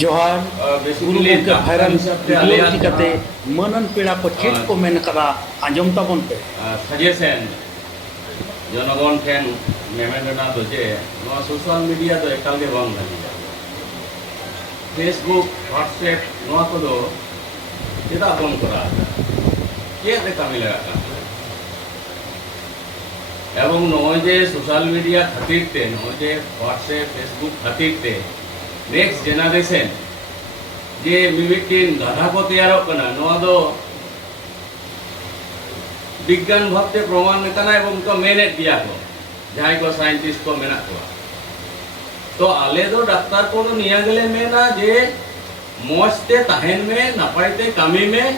जोहार गुरु गंके viral video इदी कते मनन पेड़ा को चेक को मेन कदा आंजम ताबन पे सजेशन जनगण ठेन मेमेना तो जे सोशल मीडिया तो एकाल के बांग भागिया फेसबुक व्हाट्सएप नोआ को दो चेदा बन करा चेद रे कामी लगा एवं नोए जे सोशल मीडिया खातिर ते नोए जे व्हाट्सएप फेसबुक खातिर ते नेक्स्ट जेनारेशन जे मिमिटिन गाधा को तैयार कना नोआ दो विज्ञान भावते प्रमाण कना एवं को मेनेट दिया को जहां को साइंटिस्ट को मेना को तो आले दो डॉक्टर को तो निया गले मेना जे मोस्ते तहन में नपाइते कमी में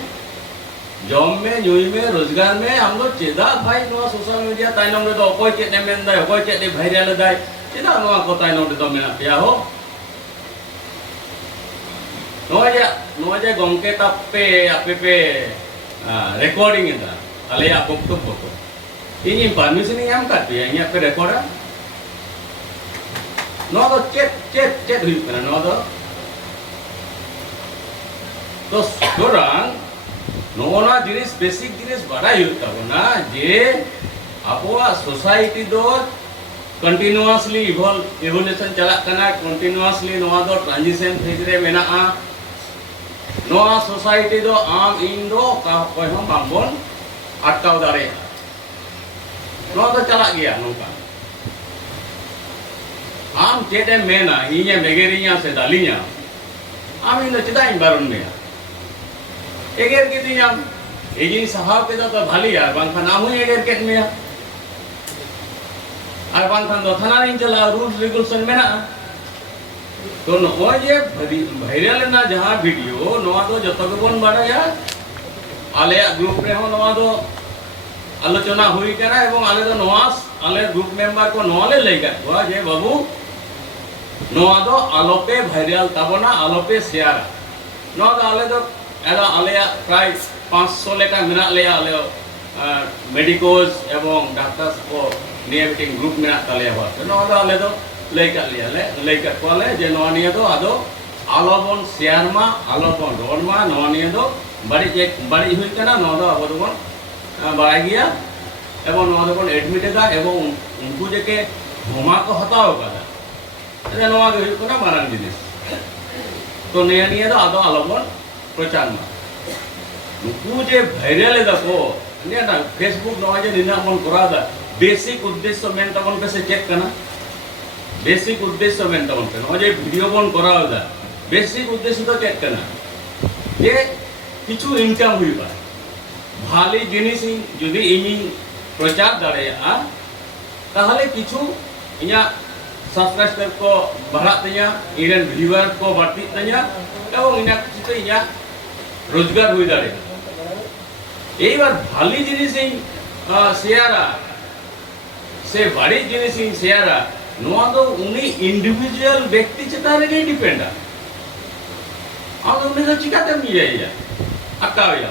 जॉब में न्यूज में रोजगार में हम लोग चेदा भाई नो सोशल मीडिया ताइनम रे दो कोई चेने मेन दा कोई चेने वायरल दाय चेदा नो को ताइनम रे दो मेना पिया हो नोजे गंके तापे आपे पे रिकॉर्डिंग इदा अले आप बक्तव्य को इनी परमिशन याम करती है इनी पे रिकॉर्ड नो तो चेक हुई कना नो तो सुरांग नोना जिनिस बेसिक जिनिस बड़ा होता बना जे आबोआ सोसाइटी दो कंटिन्यूअसली इवोल्यूशन चला कना कंटिन्यूअसली नोआ दो ट्रांजिशन फेज रे मेना आ नोआ सोसाइटी दो आम इन दो का कोई हम बांबोन अटकाव दारे नोआ तो चला गया नोका आम चेटे मेना इने मेगेरिया से दालिया आम इन चेदा इन बारन में एगेर के दिया एजी साहब के तो भाली यार बांखा ना हुई एगेर के में আর বানখান তো থানা নিন চলা রুলস রেগুলেশন মেনা তো নয় যে ভাইরাল না যাহা ভিডিও নয়া তো যত বন বাড়ায়া আলে গ্রুপ রে হো নয়া তো আলোচনা হুই করা এবং আলে তো নওয়াস আলে গ্রুপ মেম্বার কো নলে লাইগা তো যে বাবু নয়া তো আলোপে ভাইরাল তাবনা আলোপে শেয়ার নয়া তো আলে তো এলা আলে প্রায় 500 লেখা মেনা লেয়া আলে মেডিকোস এবং ডাক্তারস को निया मिटिंग ग्रुप में ताले बा नो दो आले दो लेका लिया ले लेका कोले जे नो निया दो आदो आलोबन शेयर मा आलोबन रोन मा नो निया दो बड़ी हुई कना नो दो अब दोन बाय गया एवं नो दो एडमिट दा एवं उनको जे के होमा को हताओ कदा ए नो आगे हुई कना मारन जिनिस तो निया दो आदो आलोबन प्रचार मा उनको जे वायरल दा को निया ना फेसबुक नो जे निना मन करा दा बेसिक उद्देश्य मेन तबन पे से चेक करना बेसिक उद्देश्य मेन तबन पे नजे वीडियो बन करा दा बेसिक उद्देश्य तो चेक करना ये किछु इनकम हुई बा भाली जिनिस जदि इनी प्रचार दाड़ेया ताहले किछु इया सब्सक्राइबर को बढ़ा तया इरेन व्यूअर को बढ़ती तया एवं इना किछु इया रोजगार हुई दाड़े एई बार भाली जिनिस शेयरा से बड़ी जिनिस शेयरा नोआ दो उनी इंडिविजुअल व्यक्ति चेता रे डिपेंड आम उनी तो चिकाते मिया अटकाया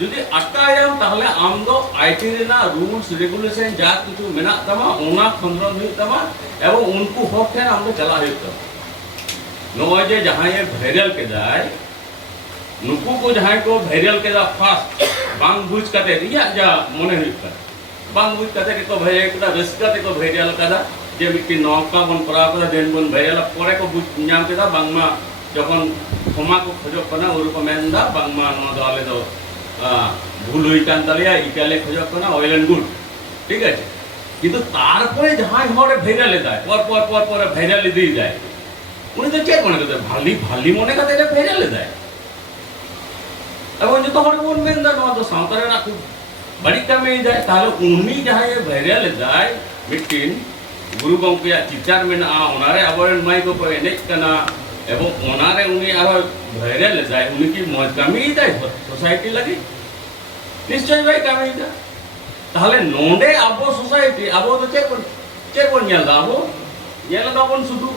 जदि अटकाया ताहले आम दो आईटी रेना रूल्स रेगुलेशन जा किछु मेना तमा ओना खंद्रन हुई तमा एवं उनको हक ठेन आम दो चला हुई तमा नोआ जे जहां ये वायरल के जाय नुकु को जहां को वायरल के दा फास्ट बांग बुझ कते रिया जा मने हुई कर बांग बुझ कते के तो भाई एकदा रस्का ते को वायरल कदा जे मिट्टी नौका बन करा कदा देन बन वायरल परे को बुझ नाम केदा बांगमा जखन क्षमा को खोजो कना उरु को मेनदा बांगमा नो दो आले दो भूल हुई कान तलिया इकाले खोजो कना ऑयल एंड गुड ठीक है किंतु तारपरे जहां हमारे वायरल दा पर वायरल दी जाए उनी तो चेक मने कते भाली मने कते वायरल दा एवं जो हर बन मेन दा नो दो सावतारे ना खूब बड़ी कमी जाए ताहले उनी जहां ये वायरल जाए मिटिन गुरु गंके चिचार में आ ओनारे अबरेन माई को एने कना एवं ओनारे उनी आरो वायरल जाए उनी की मौज कमी जाए सोसाइटी लगी निश्चय भाई कमी जाए ताहले नोंडे आबो सोसाइटी आबो तो चेक बन नेल दा आबो नेल दा बन सुदु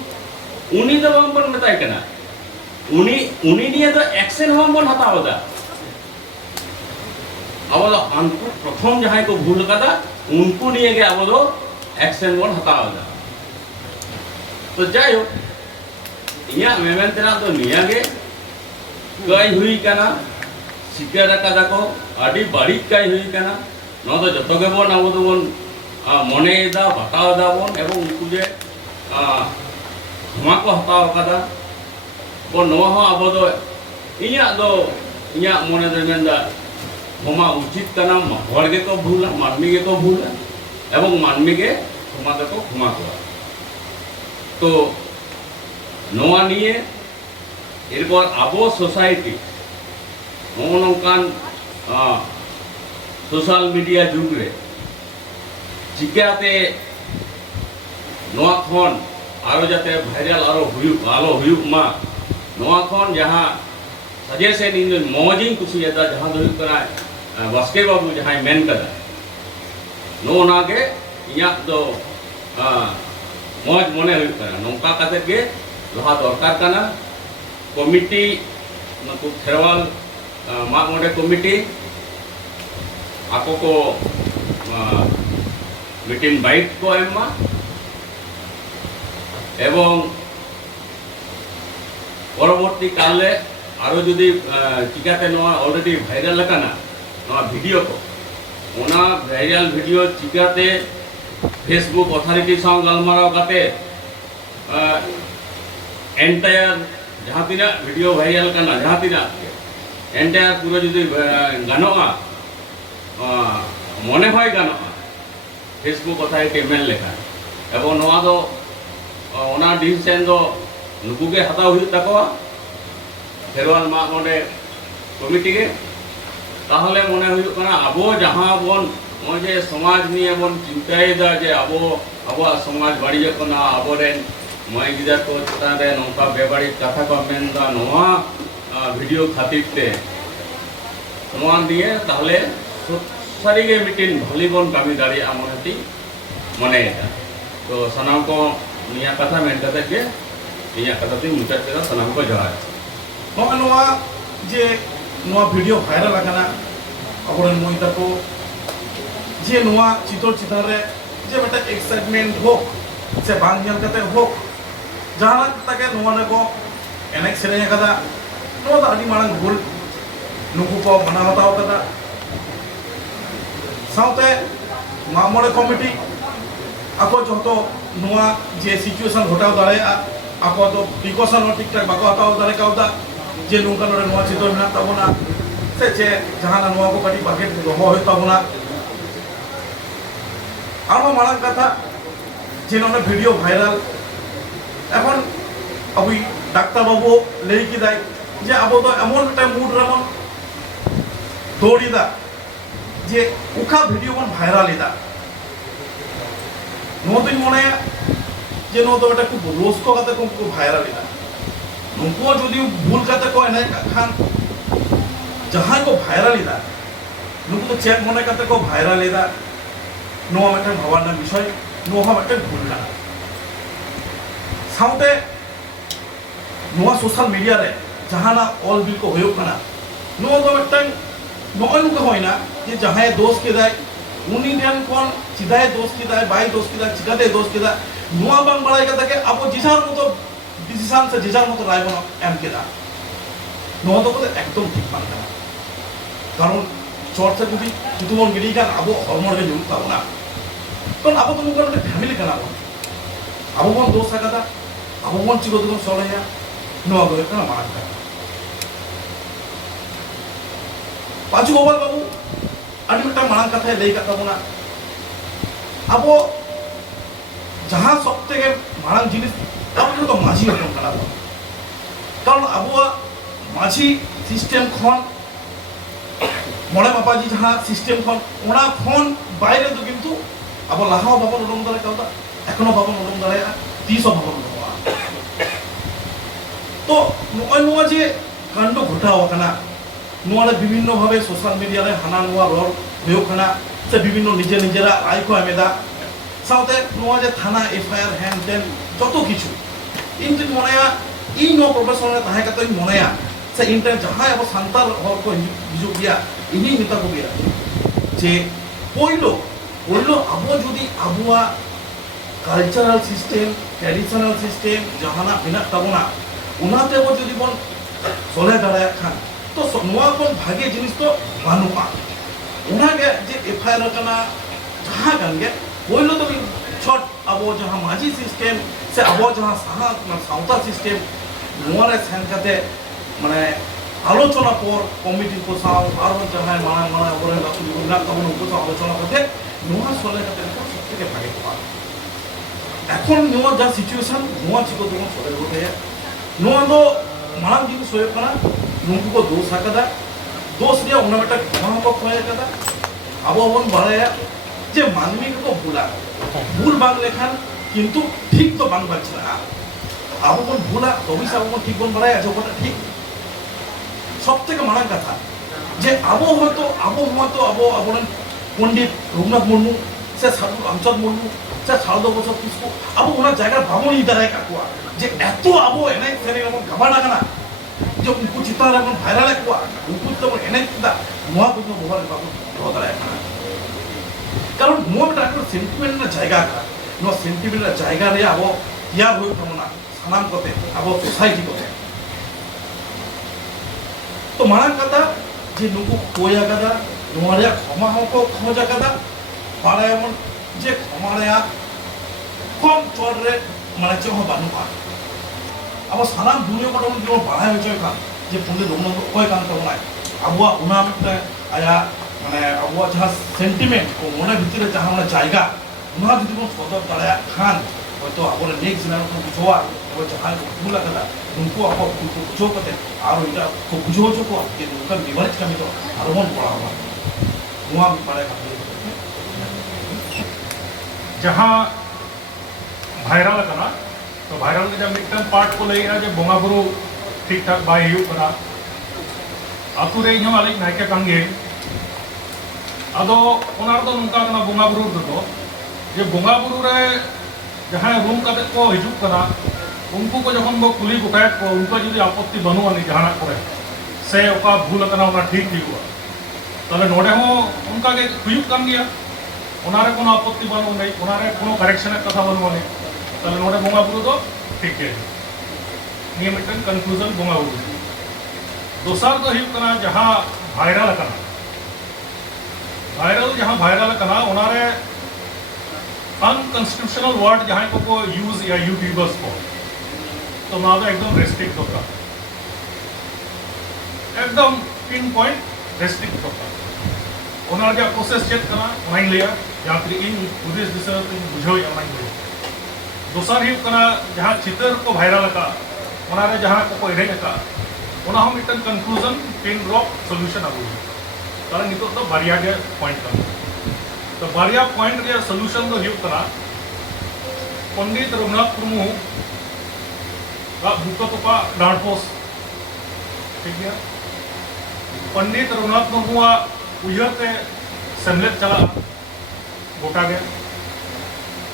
उनी तो बन मेताय कना उनी निये तो एक्शन हम बन हताव दा अब दो उनको प्रथम जहां को भूल कदा उनको निये के अब दो एक्शन बन हताव दा तो जाय हो इया मेमेन तेना तो निया के कई हुई कना शिकार कदा को आदि बाड़ी कई हुई कना नो तो जतो के बोन अब तो बोन मने दा बताओ दा बोन एवं उनको जे हमा को हताव कदा बोन नो हो अब तो इया मने दे मेंदा हमा उचित कना हर के को भूला मानमी के को भूला एवं मानमी के हमा के को हमा को तो नोआ निये एरपर आबो सोसाइटी नोकान सोशल मीडिया जुग रे चिकाते नोआ खन आरो जाते भाइरल आरो हुयुक मा नोआ खन जहां सजेशन इन मौजिंग कुसियता जहां दो कना वास्के बाबू जहां मेन कदा नो नागे इया दो मौज मने हुयुक कना नोका काते के लहा दरकार कना कमिटी नुकु खेरवाल मा मोडे कमिटी आको को मीटिंग बाइट को एमा एवं परवर्ती काले आरो जुदी चिकाते नोआ ऑलरेडी भाइरल कना नोआ वीडियो को ओना भाइरल वीडियो चिकाते फेसबुक अथॉरिटी सां गलमाराव काते एंटायर जहाँ तीना वीडियो भाइरल करना जहाँ तीना एंटायर पूरा जुदी गानोआ मने होय गानोआ फेसबुक अथॉरिटी मेन लेखा एवं नोआ दो ओना डिसीजन दो नुकु के हताव हुई तकोआ खेरवाल मा मोडे कमिटी के ताहले मने हुई कना अबो जहाँ बोन मोजे समाज निये बोन चिंतायदा जे अबो समाज बाड़ियो कना अबो रेन माई गिदार को चेतान रे नोका बेबाड़ी कथा को मेनदा नोआ वीडियो खातिर ते नोआ दिए ताहले सारी गे मीटिंग भली बोन कामी दाड़ी आमनती मने तो सनाम को निया कथा मेन कथा के निया कथा ती मुचात के सनाम को जहाय नोआ नोआ जे नोआ वीडियो वायरल आकना अबोरन मोइता को जे नोआ चितोर चितार रे जे बेटा एक्साइटमेंट हो से बांग जल कते हो जहां तक नोआ ने को एनेक सेरें कदा नोआ दा अडी मांग भूल नुकु को मना हताव कदा साउते मामोले committee ako joto noa je situation hotaw dare ako to precaution ठीक ठाक बाको हताव दरे काउदा जे नुका नोरे नोआ चितो मेना ताबोना से जे जहां नोआ को कटी बाकेट दोहो होय ताबोना आरो मांग कथा जे नोने वीडियो वायरल এখন अबुई डाक्टर बाबू लई किदाय जे अब तो एमन टा मूड रमन दौड़ीदा जे उखा वीडियो बन वायरल इदा नो तो मने जे नो तो बेटा खूब रोज को कते को वायरल इदा नुको जदि भूल कते को एने खान जहां को वायरल इदा नुको तो चेक मने कते को वायरल इदा नो मेटे भवाना विषय नो हा मेटे भूल ना साउते नोआ सोशल मीडिया रे जहाना ऑल बिल को होयो कना नो तो मेटे नो नुका होइना जे जहां दोस्त के दाय उनी डेन कोन चिदाय दोस्त के दाय बाई दोस्त के दाय चिकाते दोस्त के दाय नोआ बांग बड़ाई कता के अब जिसार मतो डिसीजन से जिसार मतो राय बनो एम के दा नो तो को एकदम ठीक मान कना कारण शॉर्ट से जुदी तुमन गिरी का अब हॉर्मोन के जुल ताबना तो अब तुम को फैमिली कना अब बोन दोस्त का अब बोन चिको तो सोलया नो अब कना मार का पाचू गोपाल बाबू अभी मिट्टा मांग कथा लई का ताबना अब जहां सबते के मांग जिनिस अब तो माझी होतन कना कारण अब माझी सिस्टम खन मणे बापाजी जहां सिस्टम खन ओना खन बाहर तो किंतु अब लाहा बाबन उडम दारे काउता एखनो बाबन उडम दारे 30 बाबन उडम तो नुआ जे कांड घटाव कना नुआले विभिन्न भावे सोशल मीडिया रे हाना नुआ रोर होयो कना से विभिन्न निजे निजेरा राय को एमेदा साउते नुआ जे थाना एफआईआर हैंड देन जतो किछु इन जे मनेया इन नो प्रोफेशनल ताहे कतई मनेया से इंटर जहां अब संतार हर को हिजु गया इनी मिता को गया जे पोइलो अब जदि अबुआ कल्चरल सिस्टम ट्रेडिशनल सिस्टम जहाना बिना तबना उनाते वो जुदी बन सोले दाड़ा खान तो नोआ कोन भागे जिनिस तो बानुआ उनागे जे एफआईआर कना जहां गंगे पहिलो तो छट अब जहां माझी सिस्टम से अब जहां साउता सिस्टम नोरे सेन कते माने आलोचना पर कमिटी को साव आरो जहां माना माना ओरे ना तबन उनको आलोचना करते नोआ सोले कते सबसे भागे को এখন নোয়া যা সিচুয়েশন নোয়া চিকো তখন চলে গেছে নোয়া তো মারাং জিনিস হয়ে কানা নুঙ্কু को दोष हाकदा दोष दिया उन्हें बेटा कहाँ को खोया कदा अब अपन बढ़ाया जे मानवी को भूला भूल बांग लेखान किंतु ठीक तो बांग बचना अब अपन भूला तो भी सब अपन ठीक बन बढ़ाया जो कोटा ठीक सब থেকে মারাং কথা যে আবো হয়তো আবো अपन पंडित रघुनाथ मुर्मू से साधु रामचंद्र मुर्मू से साधु बसो किसको अब उन्हें जगह भावनी इधर है काकुआ जे एतो आबो एने सेने अपन गबाना कना जो उनको चितार अपन भाइरल है कुआ उनको तो एने किदा नोआ को तो बहुत बाबू बहुत है कारण नोआ बेटा को सेंटिमेंट ना जायगा का नो सेंटिमेंट ना जायगा रे आबो या होय कमना सानाम कोते आबो सोसाइटी कोते तो मानन कथा जे नुको कोया कदा नोआ रे क्षमा को खोजा कदा पारे मन जे क्षमा रे कम चोर रे माने जो हो बानुआ अब सानाम दुनिया को जो बढ़ाया हो का जे पंडित रघुनाथ कोई काम तो ना अब उना मिटे आया माने अब जहां सेंटिमेंट को मोने भीतर जहां माने जायगा उना जदि को सदर दाड़ा खान হয়তো আপরে নেক্সট জেনারেশন বুঝোয়া এবং जहां भूल कदा उनको आप उनको बुझो कते और इटा को बुझो जो को के उनका विवरण कमी तो आरोपण पड़ा हुआ वहां भी पड़े का जहां वायरल करना तो वायरल के जब मिटन पार्ट को लेगा जो बोंगा बुरु ठीक ठाक बाय हुई करा आतु रे इन वाली नायके कांगे अदो ओनार तो नुका कना बोंगा बुरु दो जे बोंगा बुरु रे जहां रूम कते को हिजुक करा उनको को जखन बो कुली गुटायत को उनको जदि आपत्ति बनु अनि जहाना करे से ओका भूल कना ओना ठीक हुआ तले नोडे हो उनका के हुयुक कान गया ओनारे कोनो आपत्ति बनु नहीं ओनारे कोनो करेक्शन कथा बनु नहीं तले नोडे बोंगा बुरु दो ठीक है नियमितन कंक्लूजन बोंगा बुरु दोसर तो हियुक कना जहां वायरल जहां वायरल कना ओनारे अनकॉन्स्टिट्यूशनल वर्ड जहां को यूज या यूट्यूबर्स को तो ना तो एकदम रेस्ट्रिक्ट होता एकदम पिन पॉइंट रेस्ट्रिक्ट होता ओनार जा प्रोसेस चेक करना ऑनलाइन लिया या फिर इन उद्देश्य दिशा बुझो या ऑनलाइन लिया दोसर ही करना जहां चित्र को वायरल का ओनारे जहां को एरे का ओना हम इतन कंक्लूजन पिन ड्रॉप सॉल्यूशन आबो कारण नितो तो बारिया के पॉइंट का तो बारिया पॉइंट रे सॉल्यूशन तो हिउ करा पंडित रघुनाथ मुर्मू का बुक तो का डांटपोस ठीक है पंडित रघुनाथ मुर्मू उयते सेमलेट चला गोटा गया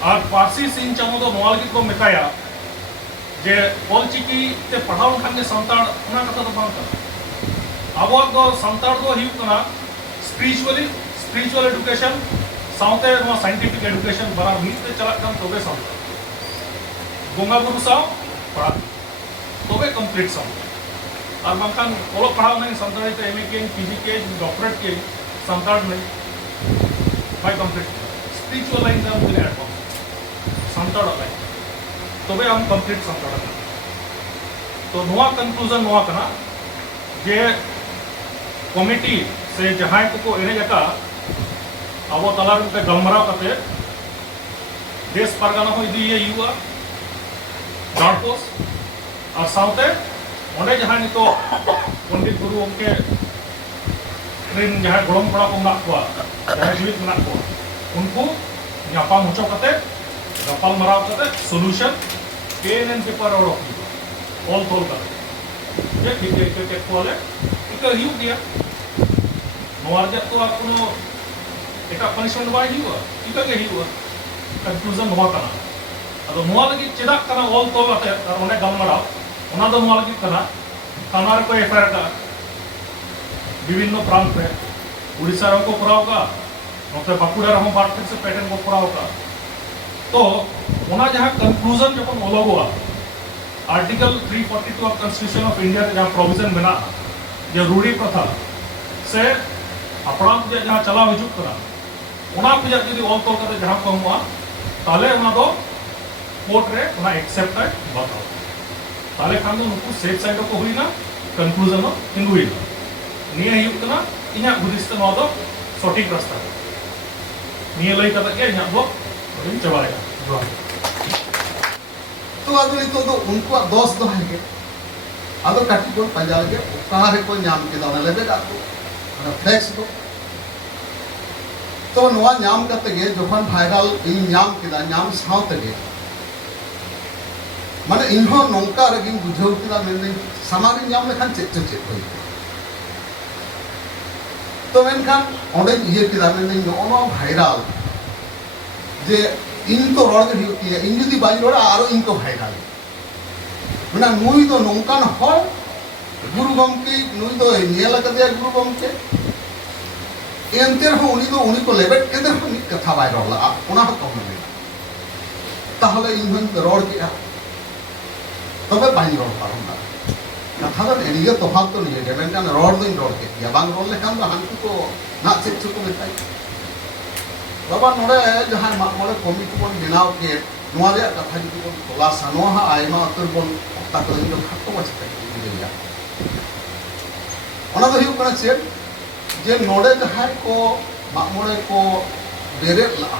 और पारसी सिंह चमो तो नोवाल को मेताया जे ऑलचिकी ते पढ़ाव खान के संताड़ ना कथा तो बांग अब तो संताड़ तो हिउ कना स्पिरिचुअल एजुकेशन साउते नो साइंटिफिक एजुकेशन बरा मीते चला कम तोबे सम बोंगा बुरु साव पढ़ा तोबे कंप्लीट सम और बांखान ओलो पढ़ाव नहीं संताड़ी तो एमए के पीजी के डॉक्टरेट के संताड़ नहीं बाय कंप्लीट स्पिरिचुअल लाइन का मुझे ऐड संताड़ लाइन तोबे हम कंप्लीट संताड़ तो नोआ कंक्लूजन नोआ कना जे कमिटी से जहां को एने जका अब तलार के गलमराव करते देश परगना हो इदी ये युवा डांटपोस और साउते ओंडे जहां नितो पंडित गुरु उनके ट्रेन जहां गोलम पड़ा को नाक को जहां जीवित नाक को उनको यापा मुचो करते गपाल मराव करते सॉल्यूशन पेन एंड पेपर और ऑल तोल करते ये ठीक है के कोले इको हिउ दिया नोवार जब तो आपनो एटा पनिशमेंट बाय हिवा इका के हिवा कंक्लूजन नोवा कना अदो नोवा लगी चेदा कना ऑल तो आते ओने गलमरा ओना दो नोवा लगी कना थानार को एफआईआर का विभिन्न प्रांत में उड़ीसा रो को पुराव का नोते बाकुड़ा रो बात से पैटर्न को पुराव का तो ओना जहां कंक्लूजन जब ओलोगोआ article 342 of constitution of India जहाँ प्रोविजन मेना जे रूढ़ी प्रथा से अपराम के जहाँ चला हिजुग करा उना खुजा यदि ऑल तौल करते जहाँ को हुआ ताले उना दो कोर्ट रे उना एक्सेप्ट है बताओ ताले खान दो नुकु सेफ साइड को हुई ना कंक्लूजन हो हिंदू हुई ना निया हिजुग कना इन्हें बुद्धिस्ट नौ दो सटीक रास्ता निया लई करता क्या इन्हें दो वही चबाएगा तो अदो नितो दो उनको दोष दो है अदो काटी को पंजा लगे कहां रे को नाम के दाना लेबे दातो फ्लेक्स दो तो नवा नाम करते गे जोखन वायरल इन नाम के दा नाम साउते गे माने इनहो नोंका रगिन बुझाउ किदा मेने समारी नाम लेखान चेक होई तो मेनखान ओंडे ये किदा मेने नो वायरल जे इन तो रोड गे हियो कि इन जदी बाई रोड आरो इन को वायरल माने नुई तो नोंकान हर गुरु गमके नुई तो नेल कदे गुरु गमके एंतर हो उनी को लेबेट केदर हो मिट कथा वायरल ला ओना हो कम ले ताहले इन हन रोड के तबे बाई रोड पारोना कथा दो एरिया तो हाथ तो नहीं है मेनकान रोड दिन रोड के या बांग रोड लेखान दो हांकु को ना चेक को मेताई बाबा नोडे जहां मा मोले कमिटी बन बनाव के नोआ रे कथा जदि बन तोला सानोहा आयमा अतर बन ता को दिन खत्तो बचते दिया ओना दो हिउ कना चेक जे नोडे जहां को मा मोले को बेरे ला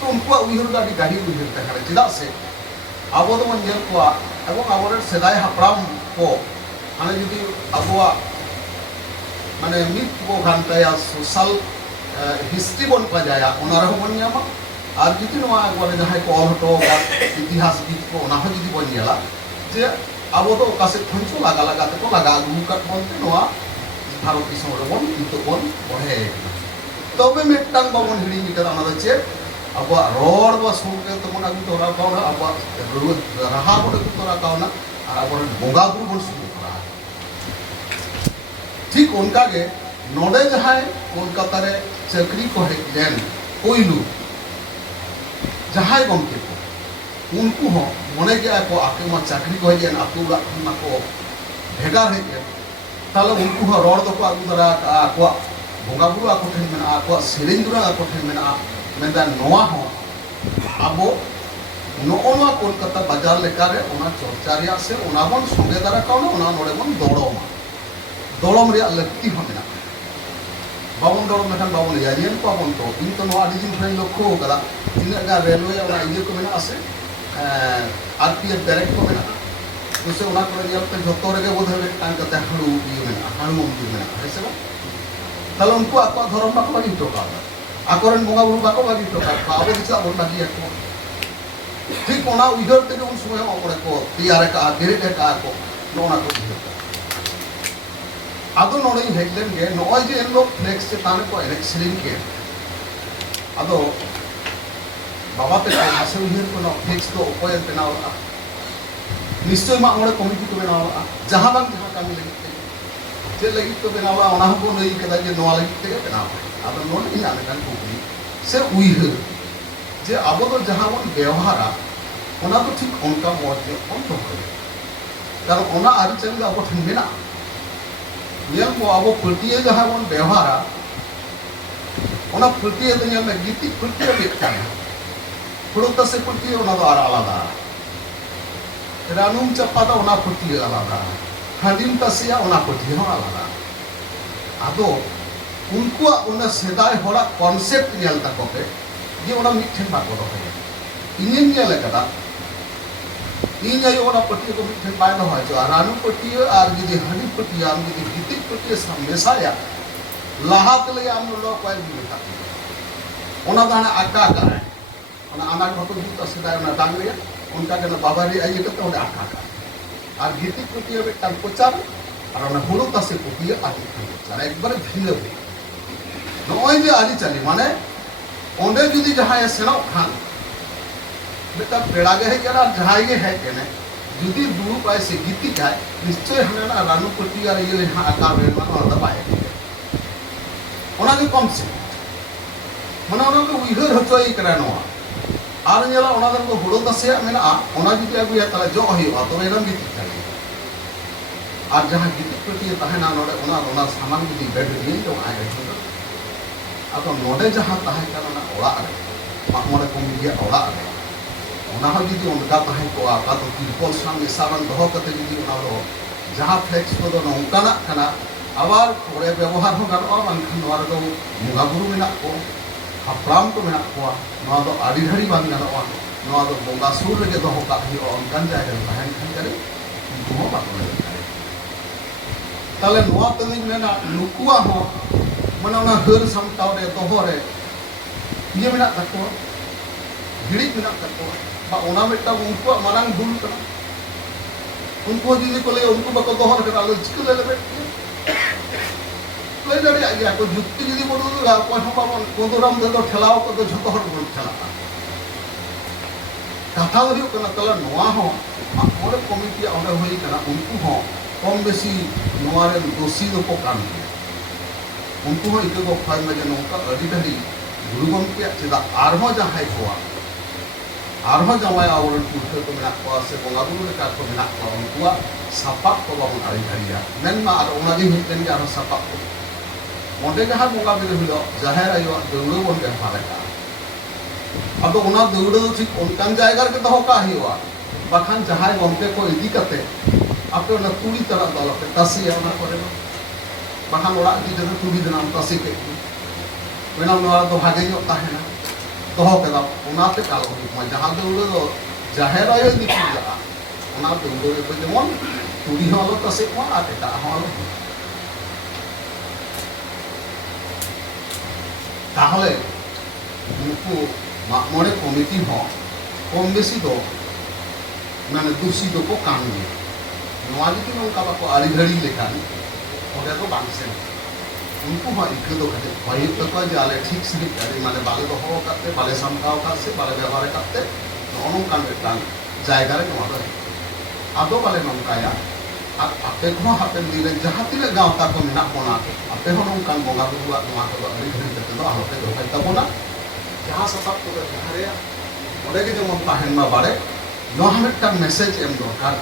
तो उनको उहिर गाड़ी उहिर तक चिदा से आबो तो मन जेल को एवं आबोरे सेदाय हापराम को माने जदि आबोआ माने मिट को घंटाया सोशल हिस्ट्री बन पाजाया ओना रहो बन यामा आर जदि नोआ गोले जहां को ऑल हटो इतिहास गीत को ओना हो जदि बन याला जे आबो तो कासे खंचो लगा ते को लगा गु का बोलते नोआ भारत दिसम रे बन किंतु बन बढ़े तबे मेटटांग बाबन हिड़ी कदा ओना चे अब रोड बा सुनके तो मन अगु तोरा काउना अब रहा बड तोरा काउना और अब बोगा गुरु बन सुन करा ठीक उनका के नोडे जहां कोलकाता रे चाकरी को है लेन कोइलू जहां गमके को उनको हो मने के को आके मा चाकरी को है आतु ला खना को भेगा है के ताले उनको हो रोड तो को अगु तोरा को बोगा गुरु आको ठेन मेना को सेरेन दुरा आको ठेन मेना मेदा नोआ हो आबो नोआ कोलकाता बाजार लेकारे ओना चर्चा रिया से ओना बन संगे दारा काउना ओना नोडे बन दोड़म रिया लगती हो मेना बाबन दोड़म मेखान बाबन याजेन पाबन तो इन तो नोआ डिजिन फ्रेंड लक्ष्य कदा तिना गा रेलवे ओना इजे को मेना आसे आरपीएफ डायरेक्ट को मेना दुसे ओना को रिया पे जतो रेगे बोधे टांग कते हाडू ये मेना हाडू मंदिर मेना है से ताले उनको आपा धर्म बाको बागी टोका आकोरन बोगा बुरु बाको बागी टोका आबो दिसा बोल बागी को ठीक ओना उइहर ते उन समय ओपरे को तैयार का देरे का को नोना को दिया आदो नोडे हेडलेन गे नोय जे एन लोग फ्लेक्स से ताने को इलेक्शन के आदो बाबा ते आसे उइहर को नो फ्लेक्स को ओपय बनाव निश्चय मा ओडे कमिटी को बनाव जहां बांग जहां कामी लगी जे लगी को बनाव ओना को नई कदा जे नोआ लगी ते बनाव आदो नोडे इन आने कान को से उइहर जे आबो तो जहां बन व्यवहारा ओना तो ठीक उनका मौजे on तो करे कारण ओना आरि चल आबो ठन मेना नियम को आबो फुटिए जहां बन व्यवहारा ओना फुटिए तो नियम में गीति फुटिए बेटा फुड़ता से फुटिए ओना तो आलादा रानुम चपाता ओना फुटिए आलादा हडिम तसिया ओना फुटिए हो आलादा आदो उनको ओना सेदाय होड़ा कॉन्सेप्ट नेलता कोपे ये ओना मिठन बाको दो है इन्हें नेल कदा इन आयो ओना पट्टी को मिठन बाय दो है जो रानु पट्टी और जदी हडी पट्टी आम जदी गीति पट्टी समेसाया लाहात ले आम लो कोई भी था ओना दाना आका का ओना आना को तो सेदाय ओना डांगरिया उनका के बाबा रे आई के तो ओना आका का और गीति पट्टी में टाल कोचार और ओना हुलो तसे पट्टी आदि चार एक बार भिले नोय जे आली चली माने ओंडे जुदी जहां सेनो खान बेटा पेड़ा गे है केना जहां गे है केने जुदी दुरु पाए से गीति जाए निश्चय हमें ना रानू पट्टी और ये यहां आकार में ना दबाए ओना के कम से मना ओना को उइहर हचोई करा नोआ आर नेला ओना दो हुड़ो दसे मेना ओना जुदी अगुया तले जो हुआ तो एरम गिति ताले आर जहां गिति प्रति तहना नोडे ओना सामान जुदी बेड दी तो आए गए अब नोडे जहां तहे kana ओड़ा रे मामोडे को मिडिया ओड़ा रे ओना हो जुदी उनका तहे को आका तो तिरपल सामने सामान दहो कते जुदी ओना दो जहां फ्लेक्स को दो नोंकाना kana आबार ओरे व्यवहार हो गानो बांखान नोआ दो मुगा गुरु मेना को हाप्राम को मेना को नोआ दो आदि धड़ी बांग गानो नोआ दो बोंगा सुर लगे दो का ही अनकान जायगा तहन खान करे उनको बाको करे ताले नोआ तनी मेना नुकुआ हो माने ओना हर सामटाव रे दोहो रे ये मेना तको गिड़ी मेना तको बा ओना मेटा उनको मारांग भूल कना उनको जुदी को ले उनको बाको दोहो रे आलो चिक ले लेबे ले दाड़ी आगे को जुक्ति जुदी बोलू तो को हम बाबन कोदराम दो ठेलाव को तो झतो हर बोल ठेला कथा हो कना तला नोआ हो और कमिटी ओंडे होई कना उनको हो कम बेसी नोआ रे दोषी दो को कान उनको हो इको को फाइ में नोका अडी ढडी गुरुगम के चेदा आरहो जहाय कोआ आरहो जमाय आवरण पुरखे को मेना को से बोंगा गुरु का को मेना को उनको सापाक को बाबन आरी धरिया मेनमा आर ओना गे हितन के आर सापाक को ओंडे जहां बोंगा बिले हुलो जाहेर आयो दौड़ो बोन के फालेका अब ओना दौड़ो ठीक उनकान जायगा के दहो का हिवा बखान जहां गमके को इदी कते आपे ओना तुड़ी तरह दल पे तसी ओना करे बखान ओड़ा की जने तुड़ी दनाम तसी के वेना नोआ दो भागे जो ताहेना दहो के दा ओना ते कालो मा जहां दौड़ो दो जाहेर आयो दिखिला ओना दौड़ो के जेमन तुड़ी हलो तसे को आते ता हलो ताहले उनको मामोड़े कमिटी हो कम बेसी दो माने दूषी दो को काम में नोआ जुदी नोंका बाको आड़ी घड़ी लेखान ओडे तो बांसे उनको हो इक दो कते भाई तो को जाले ठीक सही करे माने बाले दो हो करते बाले समकाव करते बाले व्यवहार करते नोन कान बेटान जायगा रे नोआ दो आदो बाले नोंकाया आपे को हापेन दिले जहां तिने गांवता को मेना कोना आपे हो नोंकान बोंगा बुआ नोआ को आड़ी घड़ी करते दो आलोते दो खाइता बोना जहां सपाक को जहां रे ओडे के जमन ताहेन मा बाड़े नो हमेटा मैसेज एम दरकार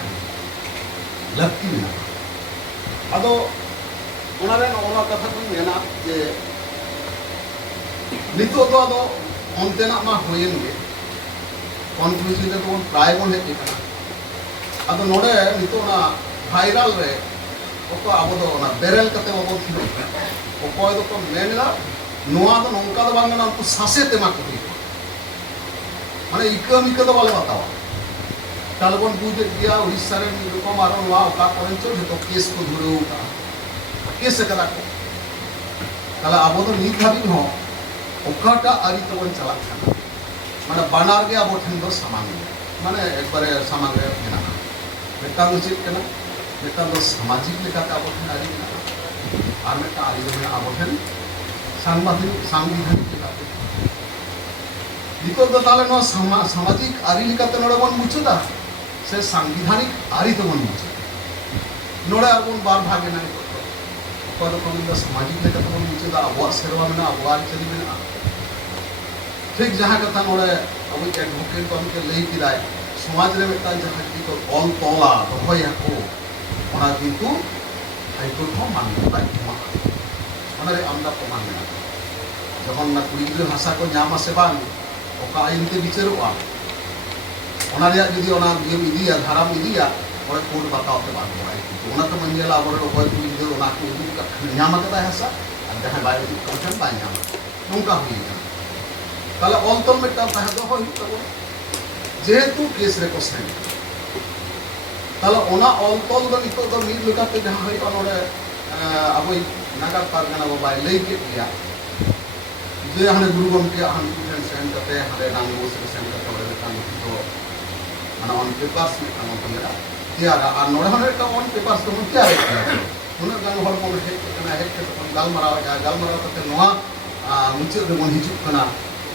लगती ना अदो ओना रे ओना कथा को मेना जे नितो तो अदो ओनतेना मा होयेन गे कॉन्फ्यूजन दे तो प्राय बोन हे केना अदो नोडे नितो ना वायरल रे ओको आबो दो ना बेरेल कते बाबो थी ओको दो को मेनला नोआ दो नोंका दो बांगना उनको सासे ते मा को माने इकम इक दो वाले बताओ तालबन बुझे दिया उड़ीसा रे को मारो नोआ का कोरेंचो जो केस को धुरो का केस कदा को ताला आबो दो नीत हाबी हो ओकाटा आरी तवन चला खाना माने बानार के आबो ठन दो सामान माने एक बारे सामान रे मेना मेटा दो चित केना मेटा दो सामाजिक लेकाते आबो ठन आरी मेना आर मेटा आरी दो आबो ठन सांविधानिक लेकाते निको दो ताले नो सामाजिक आरी लेकाते नोडे बन मुचुदा से सांविधानिक आरी तो बन मुचु नोडे आबोन बार भागे ना को तो कोन सामाजिक लेकाते बन मुचुदा आबो सेरवा में आबो आर चली में ठीक जहां कथा नोडे अब एडवोकेट को हमके लई किदाय समाज रे मेटा जहां की तो ऑल तोला दोहया को ओना किंतु हाईकोर्ट को मान बाय मा ओना रे आमदा प्रमाण मेना जखन ना कुड़ी गिद्रा भाषा को नाम से बांग ओका आईन ते विचारवा ओना रे जदी ओना नियम इदिया धाराम इदिया और कोर्ट बताओ के बात होय ओना तो मंजेला आबर होय कुड़ी गिद्रा ओना को उदु नाम कता हसा और जहां बाय कथन बाय नाम नोंका हुई ताला ऑल तोल मेटा ताहा दो होय तबो जेहेतु केस रे को सेन ताला ओना ऑल तोल दो नितो दो मीर लेकाते जहां होय ओनोडे अबोई नागर पारगना बाय लई के दिया जे हने गुरु गमके हन कुठन सेन कते हरे नांगो से सेन कते ओरे कान तो माने ऑन पेपर्स में कान पंगरा तियारा आ नोडे हने का ऑन पेपर्स तो तियारा हुना गान हर को हे कना हे के तो गालमराव कते नोआ मुचे रे मन हिजु कना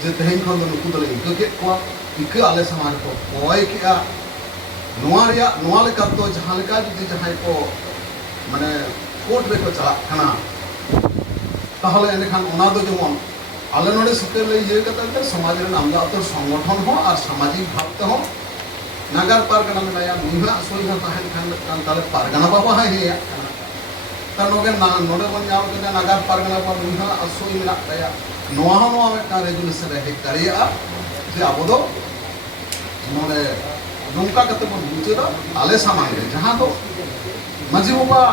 जे तेहन खन दो नुकु दले इको के को इको आले समाज को कोय के नोआ रिया नोआ लेका तो जहां लेका जदी जहां को माने कोर्ट रे को चला खाना ताहले एने खान ओना दो जेमन आले नोडे सुके ले ये कते समाज रे आमदा तो संगठन हो और सामाजिक भाव ते हो नागार पारगना में नया नुहा सोई हो ताहन खान ताले पारगना बाबा है या ता नोगे ना नोडे बन जाव के नागार पारगना बाबा नुहा असोई मिला गया नोहा नोहा में का रेजुलेशन रे करिया जे आबो दो नोडे नोंका कते बन बुझे दो आले सामान रे जहां दो माजी बाबा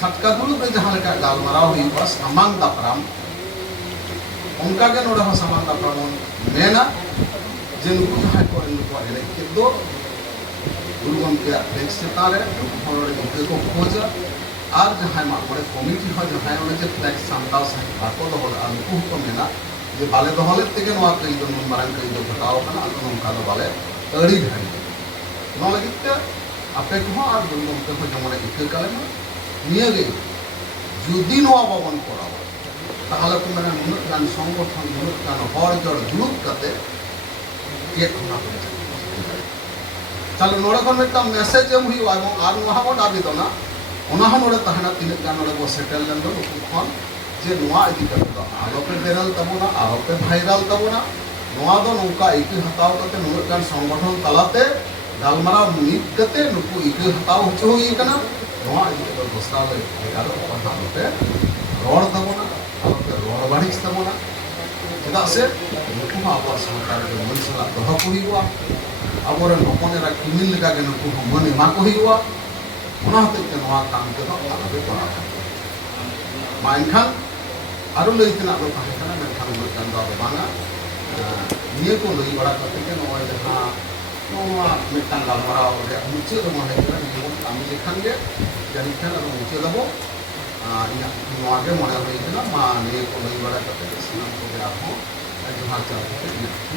छटका दुलु पे जहां लेका गालमाराव हुई बस सामान दापराम उनका के नोडे हो सामान दापराम मेना जे नुकु जहां को नुकु आले के दो गुरुगम के टेक्स तारे होरे के को खोज और जहां मा बड़े कमिटी हो जहां ओने जे टैक्स सामताव से बाको दो होल नुकु को मेना जे बाले दो होले तेगे नोआ कई दो मारन कई दो घटाओ कना आलो उनका दो बाले अड़ी घड़ी नो लगित के आपे को और गुरुगम के को जमने इके काले निये गे जुदी नोआ बाबन कराओ ताहले को मेना नुनक गान संगठन नुनक गान हर जड़ जुलुक कते के खुना चलो नोड़े को मिट्टा मैसेज एम हुई वाइमो आर नोहा को डाबी तो ना ओना हम नोड़े तहना तीन गान नोड़े को सेटल लेन दो खन जे नोआ इदी कर दो आलो पे बेरल तबोना आलो पे भाइरल तबोना नोआ दो नोका इके हताव कते नुनक गान संगठन तलाते गालमारा मीट कते नुकु इके हताव होचो हुई कना नोआ इदी कर दोस्ता ले एगारो को आलो पे रोड तबोना आलो पे रोड बाड़िस तबोना चेदा से नुकु आबो सरकार के मन सला दोहा को हुआ आबोरे हपनेरा किमिल लेका के नुकु मन एमा को हुआ ओना हते के नोआ काम के तो आबे करा मा इनखान आरो लइतना दो काहे kana मेनखान उनखान दो बांगा निये को लई बड़ा करते के नोआ जहां नोआ मिटान गालमारा रे मुचे दो माने के निये काम लेखान गे जानि खान आरो मुचे दबो इना नोआ के मने होई केना मा निये को लई बड़ा करते के सुना को आहो जहां चाहते